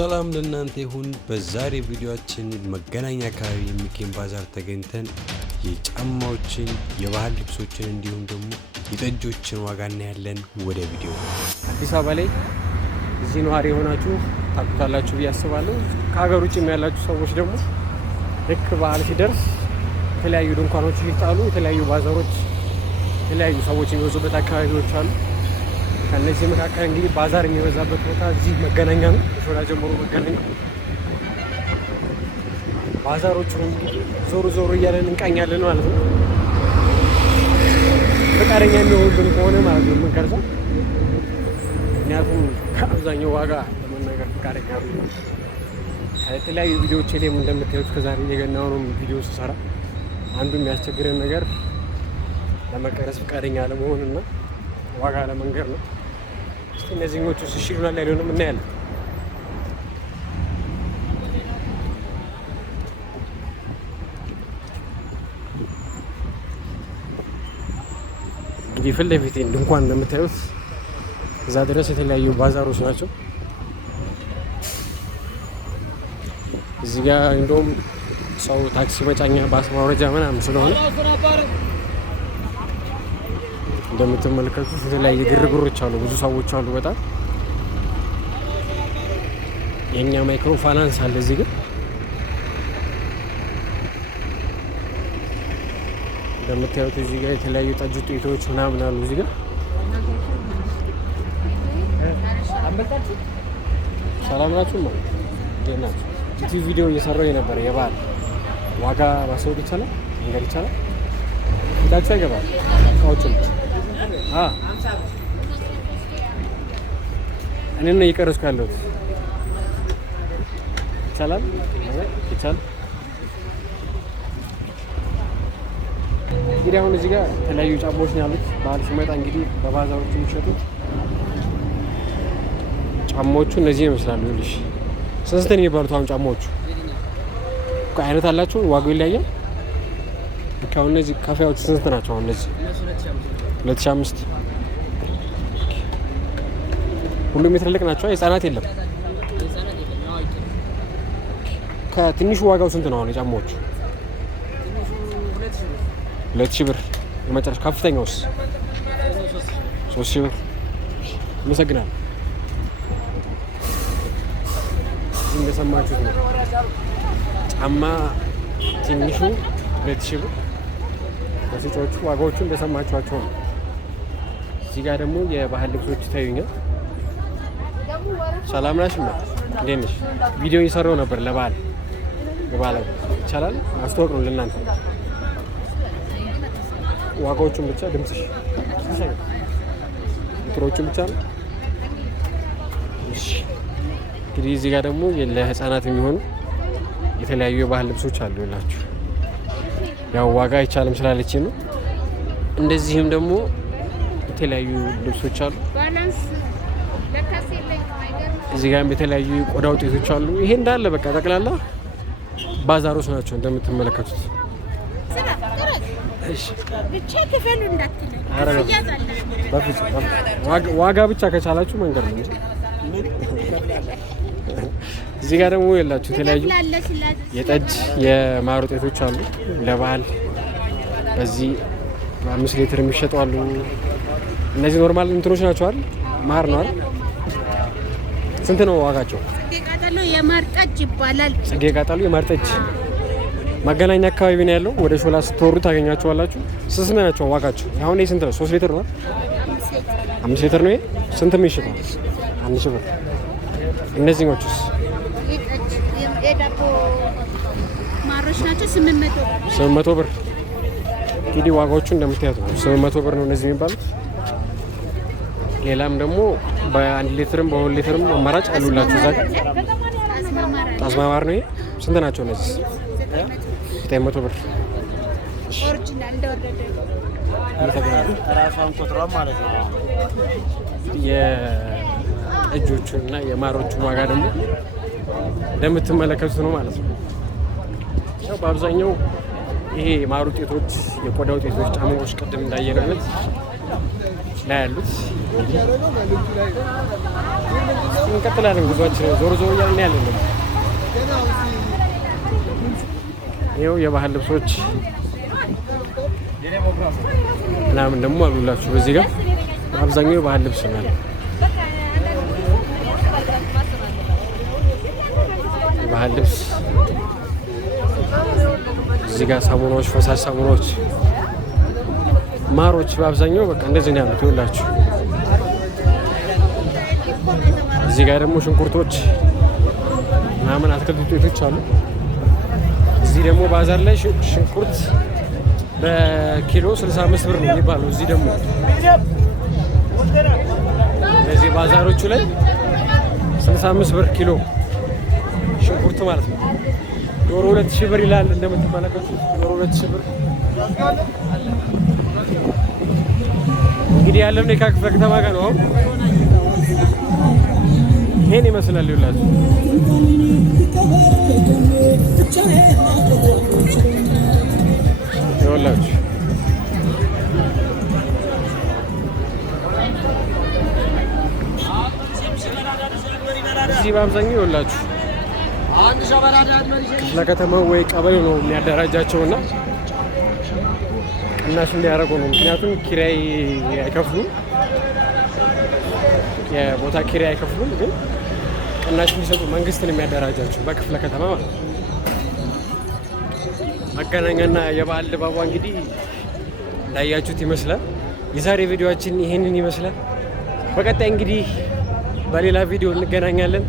ሰላም ለእናንተ ይሁን። በዛሬ ቪዲዮአችን መገናኛ አካባቢ የሚገኝ ባዛር ተገኝተን የጫማዎችን፣ የባህል ልብሶችን እንዲሁም ደግሞ የጠጆችን ዋጋ እናያለን። ወደ ቪዲዮ። አዲስ አበባ ላይ እዚህ ነዋሪ የሆናችሁ ታውቁታላችሁ ብዬ አስባለሁ። ከሀገር ውጭ ያላችሁ ሰዎች ደግሞ ልክ በዓል ሲደርስ የተለያዩ ድንኳኖች ይጣሉ፣ የተለያዩ ባዛሮች፣ የተለያዩ ሰዎች የሚበዙበት አካባቢዎች አሉ። ከነዚህ መካከል እንግዲህ ባዛር የሚበዛበት ቦታ እዚህ መገናኛ ነው። ሾላ ጀምሮ መገናኛ ባዛሮቹን እንግዲህ ዞር እያለን እንቃኛለን ማለት ነው። ፈቃደኛ የሚሆኑልን ከሆነ ማለት ነው የምንቀርጸው። ምክንያቱም ከአብዛኛው ዋጋ ለመናገር ፈቃደኛ ነው። ከተለያዩ ቪዲዮዎች ላይም እንደምታዩት ከዛሬ የገናውን ቪዲዮ ስሰራ አንዱ የሚያስቸግረን ነገር ለመቀረጽ ፈቃደኛ ለመሆንና ዋጋ ለመንገር ነው። እስቲ እነዚህኞቹ ሲሽሉናል ያለውንም እናያለን። እንግዲህ ፊት ለፊት ድንኳን እንደምታዩት እዛ ድረስ የተለያዩ ባዛሮች ናቸው። እዚህ ጋር እንደውም ሰው ታክሲ መጫኛ ባስ ማውረጃ ምናምን ስለሆነ እንደምትመለከቱት የተለያየ ግርግሮች አሉ፣ ብዙ ሰዎች አሉ። በጣም የኛ ማይክሮ ፋይናንስ አለ እዚህ ግን እንደምታዩት እዚህ ጋር የተለያዩ ጠጅ ውጤቶች ምናምን አሉ። እዚህ ጋር ሰላም ናችሁ ማለት ናችሁ። ዩቲዩብ ቪዲዮ እየሰራሁ የነበረ የበዓል ዋጋ ማስወቅ ይቻላል፣ መንገድ ይቻላል። ፊታችሁ አይገባል እቃዎቹን እኔ ነው እየቀረስኩ ያለሁት። ይቻላል ይቻላል። እንግዲህ አሁን እዚህ ጋር የተለያዩ ጫማዎች ነው ያሉት። በዓል ሲመጣ እንግዲህ በባዛሮቹ የሚሸጡት ጫማዎቹ እነዚህ ይመስላሉ። ይኸውልሽ ስንት ነው የሚባሉት? አሁን ጫማዎቹ አይነት አላቸው፣ ዋጋው ይለያያል። አሁን እነዚህ ካፌዎቹ ስንት ናቸው? አሁን እነዚህ 2005 ሁሉም የትልልቅ ናቸው። የህፃናት የለም። ከትንሹ ዋጋው ስንት ነው? አሁን የጫማዎቹ 2000 ብር። የመጨረሻ ከፍተኛውስ 3000 ብር። አመሰግናለሁ። እንደሰማችሁት ነው። ጫማ ትንሹ 2000 ብር። በሴቶቹ ዋጋዎቹ እንደሰማችኋቸው ነው። እዚህ ጋር ደግሞ የባህል ልብሶች ይታዩኛል። ሰላም ናሽ? እንዴት ነሽ? ቪዲዮ እየሰራሁ ነበር ለበዓል ይቻላል። ማስተዋወቅ ነው ለእናንተ። ዋጋዎቹን ብቻ ድምፅሽ ቁጥሮቹን ብቻ ነው። እሺ እንግዲህ እዚህ ጋር ደግሞ ለህፃናት የሚሆኑ የተለያዩ የባህል ልብሶች አሉ ይላችሁ። ያው ዋጋ አይቻልም ስላለች ነው። እንደዚህም ደግሞ የተለያዩ ልብሶች አሉ። እዚህ ጋርም የተለያዩ ቆዳ ውጤቶች አሉ። ይሄ እንዳለ በቃ ጠቅላላ ባዛሮች ናቸው እንደምትመለከቱት። እሺ ዋጋ ብቻ ከቻላችሁ መንገድ ነው። እዚህ ጋር ደግሞ የላችሁ የተለያዩ የጠጅ የማር ውጤቶች አሉ ለበዓል። በዚህ በ5 ሊትር የሚሸጡ አሉ። እነዚህ ኖርማል እንትኖች ናቸው አይደል? ማር ነው አይደል? ስንት ነው ዋጋቸው? ጽጌ ቃጠሎ የማር ጠጅ ይባላል። ጽጌ ቃጠሎ የማር ጠጅ መገናኛ አካባቢ ነው ያለው። ወደ ሾላ ስትወሩ ታገኛቸዋላችሁ። ስንት ናቸው ዋጋቸው? አሁን ይሄ ስንት ነው? 3 ሊትር ነው? 5 ሊትር ነው። ይሄ ስንት ነው የሚሸጠው? 1000 ብር። እነዚህኞቹስ? የዳቦ ማሮች ናቸው። 800 ብር። እንግዲህ ዋጋዎቹ እንደምታዩት ነው። 800 ብር ነው እነዚህ የሚባሉት። ሌላም ደግሞ በ1 ሊትርም በ2 ሊትርም አማራጭ አሉላችሁ። እዛ ጣዝማ ማር ነው። ስንት ናቸው እነዚህ? 900 ብር። ኦሪጂናል እንደወረደ ራሷን ቁጥሯን ማለት ነው። የእጆቹን እና የማሮቹን ዋጋ ደግሞ እንደምትመለከቱት ነው ማለት ነው። ያው በአብዛኛው ይሄ የማር ውጤቶች፣ የቆዳ ውጤቶች፣ ጫማዎች ቅድም እንዳየነው አይነት ላይ ያሉት እንቀጥላለን ጉዟችን ዞር ዞር እያልን ያለን ደግሞ ይኸው የባህል ልብሶች ምናምን ደግሞ አሉላችሁ። በዚህ ጋር አብዛኛው የባህል ልብስ ነው ያለው። የባህል ልብስ እዚህ ጋር ሳሙናዎች፣ ፈሳሽ ሳሙናዎች፣ ማሮች በአብዛኛው በቃ እንደዚህ ነው ያሉት ይኸውላችሁ። እዚህ ጋር ደግሞ ሽንኩርቶች ምናምን አትክልት ውጤቶች አሉ። እዚህ ደግሞ ባዛር ላይ ሽንኩርት በኪሎ 65 ብር ነው የሚባለው። እዚህ ደግሞ እነዚህ ባዛሮቹ ላይ 65 ብር ኪሎ ሽንኩርት ማለት ነው። ዶሮ 2000 ብር ይላል እንደምትመለከቱት ዶሮ 2000 ብር። እንግዲህ ያለነው የካ ክፍለ ከተማ ጋር ነው። ይሄን ይመስላል ይላችሁ። ይኸውላችሁ እዚህ በአብዛኛው ይኸውላችሁ ክፍለ ከተማው ወይ ቀበሌ ነው የሚያደራጃቸው እና ቅናሽ እንዲያደርጉ ነው። ምክንያቱም ኪራይ አይከፍሉም፣ የቦታ ኪራይ አይከፍሉም፣ ግን ቅናሽ እንዲሰጡ መንግስት ነው የሚያደራጃቸው በክፍለ ከተማ ማለት ነው። መገናኛና የበዓል ድባቧ እንግዲህ እንዳያችሁት ይመስላል። የዛሬ ቪዲዮአችን ይሄንን ይመስላል። በቀጣይ እንግዲህ በሌላ ቪዲዮ እንገናኛለን።